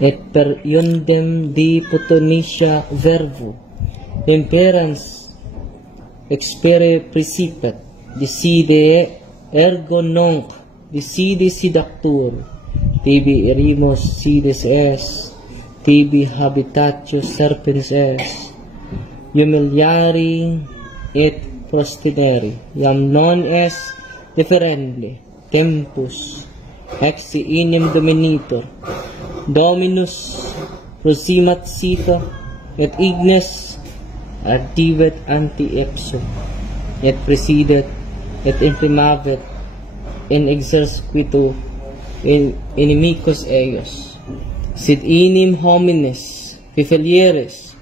et per iundem di potonitia verbo, imperans expere principet, decide ergo nunc, decide sidactur, tibi erimos sides es, tibi habitatio serpens es, humiliari et prostineri, iam non es differende, tempus, ex inem dominitor, Dominus prosimat cita, et ignes ardivet anti ipso, et presidet, et imprimavet, in exercitu inimicos eius. Sed inim homines, fifelieres,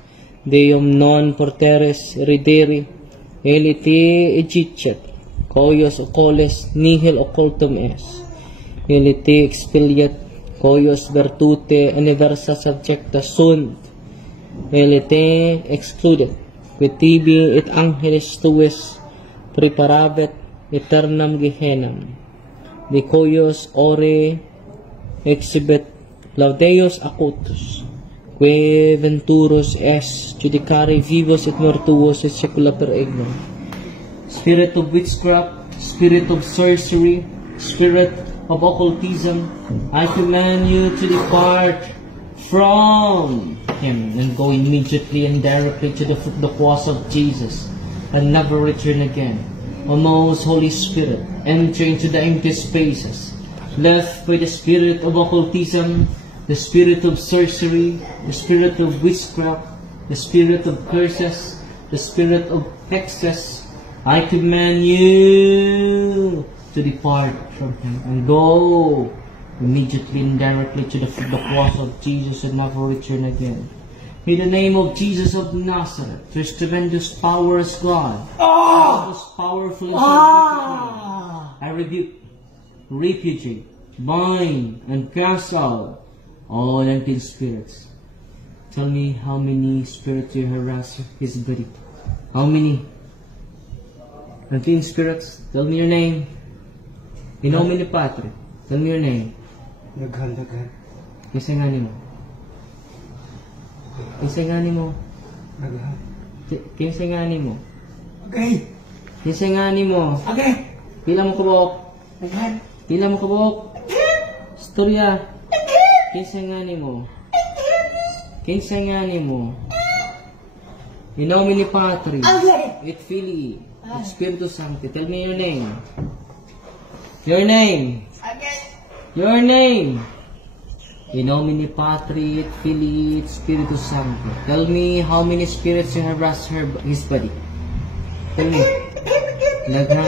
Deum non porteres rideri, elite ejicet, coius ocoles nihil occultum es, elite expiliet, coius virtute universa subjecta sunt, elite excluded, quid tibi et angelis tuis preparavet aeternam Gehenam, de coius ore exhibet laudeus acutus, que venturus es judicare vivos et mortuos et secula per egnum. Spirit of witchcraft, spirit of sorcery, spirit of occultism, I command you to depart from him and go immediately and directly to the cross of Jesus and never return again. O most Holy Spirit, enter into the empty spaces left by the spirit of occultism, the spirit of sorcery, the spirit of witchcraft, the spirit of curses, the spirit of hexes. I command you to depart from him and go immediately and directly to the cross of Jesus and never return again. In the name of Jesus of Nazareth, whose tremendous power is God, most powerful and scientific, I rebuke, repudiate, bind, and cast out all unclean spirits. Tell me how many spirits you harass his body. How many unclean spirits? Tell me your name. In nomine Patri. Tell me your name. Daghan. Kisay nga ni mo. Kisay nga ni mo. Daghan. Kisay nga ni mo. Okay. Kisay nga ni mo. Okay. Pila mo kabok. Daghan. Pila mo kabok. Storya. Kisay nga ni mo. Kisay nga ni mo. In nomine Patri. Et Filii. Et Spiritus Sancti. Tell me your name. Your name. Your name. In nomine Patri et Filii et Spiritus Sancti. Tell me how many spirits you harass his body. Tell me. Daghan.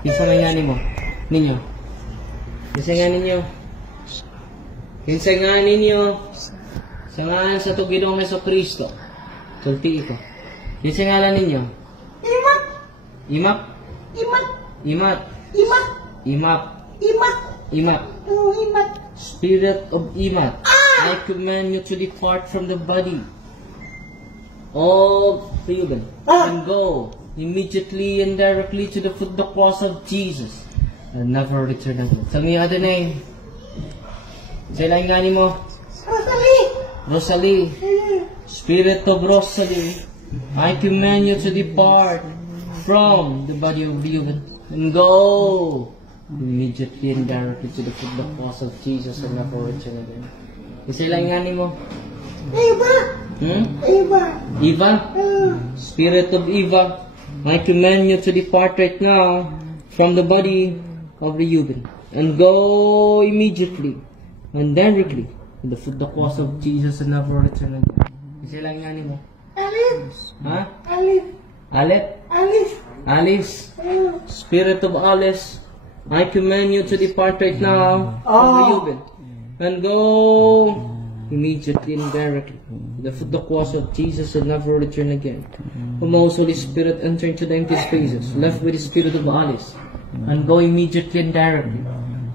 Kinsa nga ni mo? Ninyo. Kinsa nga ninyo? Kinsa nga ninyo? Sa ngalan sa Tugidong Jesucristo. Sulti ko. Kinsa ngalan ninyo? Imat. Imap. Imat. Imat. Imat. Imap. Imat. Imat. Imat. Spirit of Imat, I command you to depart from the body of Reuben and go immediately and directly to the cross of Jesus and never return again. Tell me your other name. Say lang nga ni mo. Rosalie. Rosalie. Spirit of Rosalie, I command you to depart from the body of Reuben and go immediately and directly to the cross of Jesus and never return again. Isa lang nga ni mo. Eva. Eva. Eva? Spirit of Eva, I command you to depart right now from the body of Reuben and go immediately and directly to the cross of Jesus and never return again. Isa lang nga ni mo. Alice. Ha? Alice. Alet? Alice. Alice? Spirit of Alice, I command you to depart right now from Reuben and go immediately and directly to the cross of Jesus and never return again. O most Holy Spirit, enter into the empty spaces left with the spirit of Alice and go immediately and directly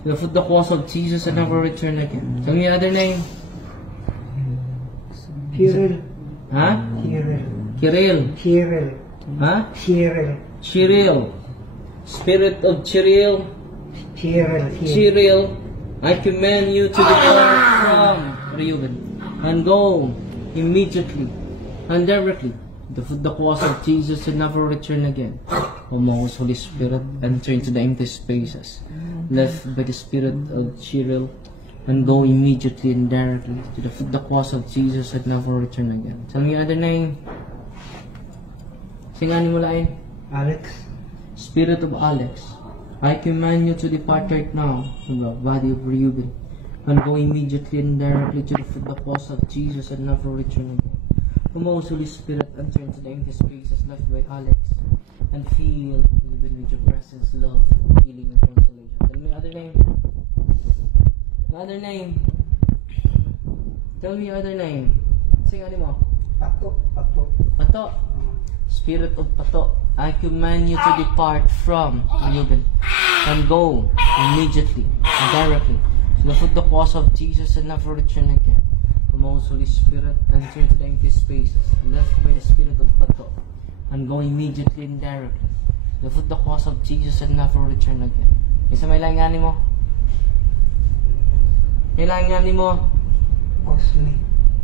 to the cross of Jesus and never return again. Tell me your other name. Kirill. Huh? Kirill. Kirill. Kirill. Huh? Kirill. Chiriel. Spirit of Chiriel. Kirill. Chiriel, I command you to depart from Reuben and go immediately and directly to the cross of Jesus and never return again. O most Holy Spirit, enter into the empty spaces left by the Spirit of Cheryl and go immediately and directly to the cross of Jesus and never return again. Tell me another name. Singanin mo lain. Alex. Spirit of Alex, I command you to depart right now from the body of Reuben and go immediately and directly to the cross of Jesus and never return again. O most Holy Spirit, enter into the empty spaces left by Alex and fill Reuben with your presence, love, healing, and consolation. Tell me other name. Other name. Tell me other name. Sing ano mo? Pato. Pato. Pato. Spirit of Pato, I command you to depart from Reuben and go immediately and directly to the cross of Jesus and never return again. The most Holy Spirit, enter into the empty spaces left by the Spirit of Pato and go immediately and directly to the cross of Jesus and never return again. Isa may langani mo? May langani mo? Cosme.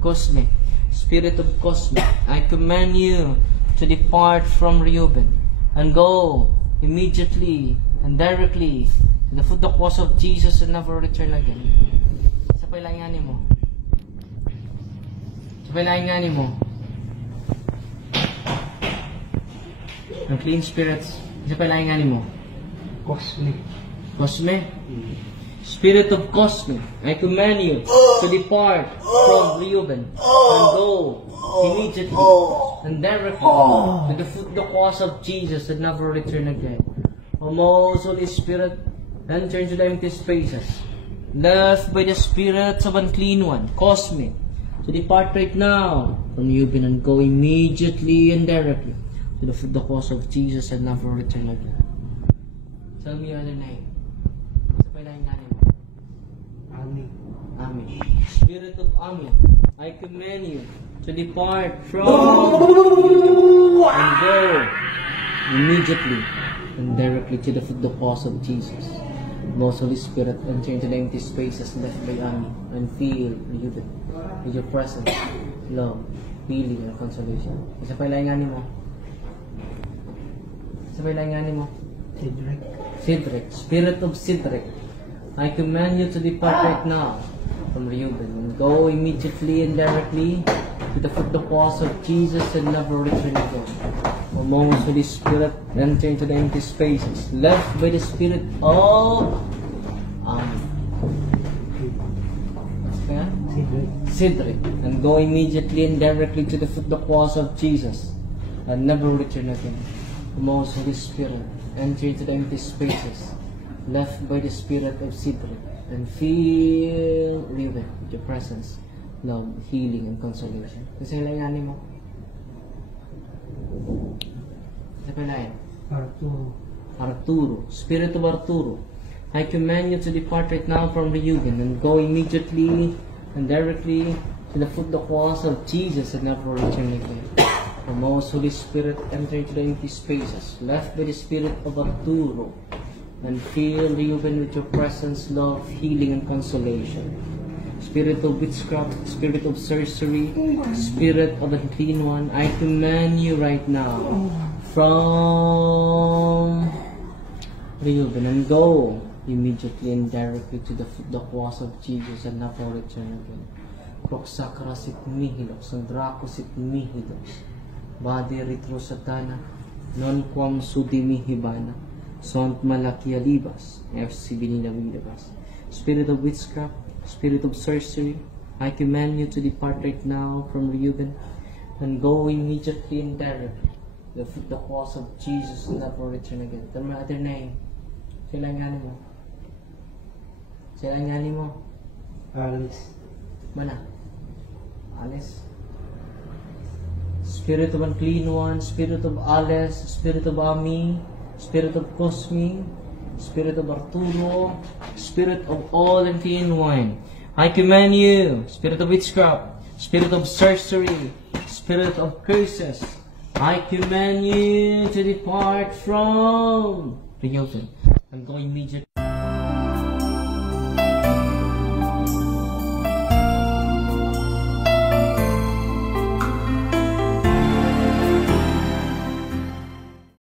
Cosme, Spirit of Cosme, I command you to depart from Reuben and go immediately and directly to the cross of Jesus and never return again. Sa pailangani mo. Sa pailangani mo. Ang clean spirits. Sa pailangani mo. Cosme. Cosme, Spirit of Cosme, I command you to depart from Reuben and go immediately and directly to the cross of Jesus and never return again. O most Holy Spirit, enter into the empty spaces left by the spirits of unclean one, Cosme, to depart right now from Reuben and go immediately and directly to the cross of Jesus and never return again. Tell me your other name. Ami. Amen. Spirit of Amen, I command you to depart from and go immediately and directly to the cross of Jesus. Most Holy Spirit, enter into the empty spaces left by Amen and fill Reuben with your presence, love, healing, and consolation. Isa pa ilaingani mo. Isa pa ilaingani mo. Cedric. Cedric, Spirit of Cedric, I command you to depart right now from Reuben and go immediately and directly to the cross of Jesus and never return again. O most Holy Spirit, enter into the empty spaces left by the Spirit of Cedric. Cedric, and go immediately and directly to the cross of Jesus and never return again. O most Holy Spirit, enter into the empty spaces left by the Spirit of Cedric and fill Reuben with your presence, love, healing, and consolation. Kasi langani mo. Sa palayan. Arturo. Arturo, Spirit of Arturo, I command you to depart right now from Reuben and go immediately and directly to the cross of Jesus and never return again. O most Holy Spirit, enter into the empty spaces left by the Spirit of Arturo and fill Reuben with your presence, love, healing, and consolation. Spirit of witchcraft, spirit of sorcery, spirit of the unclean one, I command you right now from Reuben and go immediately and directly to the cross of Jesus and never return again. Proxacra sit mihilos, Sandraco sit mihilos, Badi ritro satana, non quam sudimi hibana, Sont Malakia Libas, FC Binina Wilabas. Spirit of witchcraft, spirit of sorcery, I command you to depart right now from Reuben and go immediately and directly to the cross of Jesus and never return again. Tell me other name. Silangani mo. Silangani mo. Alice. Mana? Alice. Spirit of unclean one, spirit of Alice, spirit of Ami, Spirit of Cosme, Spirit of Arturo, Spirit of all unclean wine, I command you, Spirit of witchcraft, Spirit of sorcery, Spirit of curses, I command you to depart from Reuben and go immediately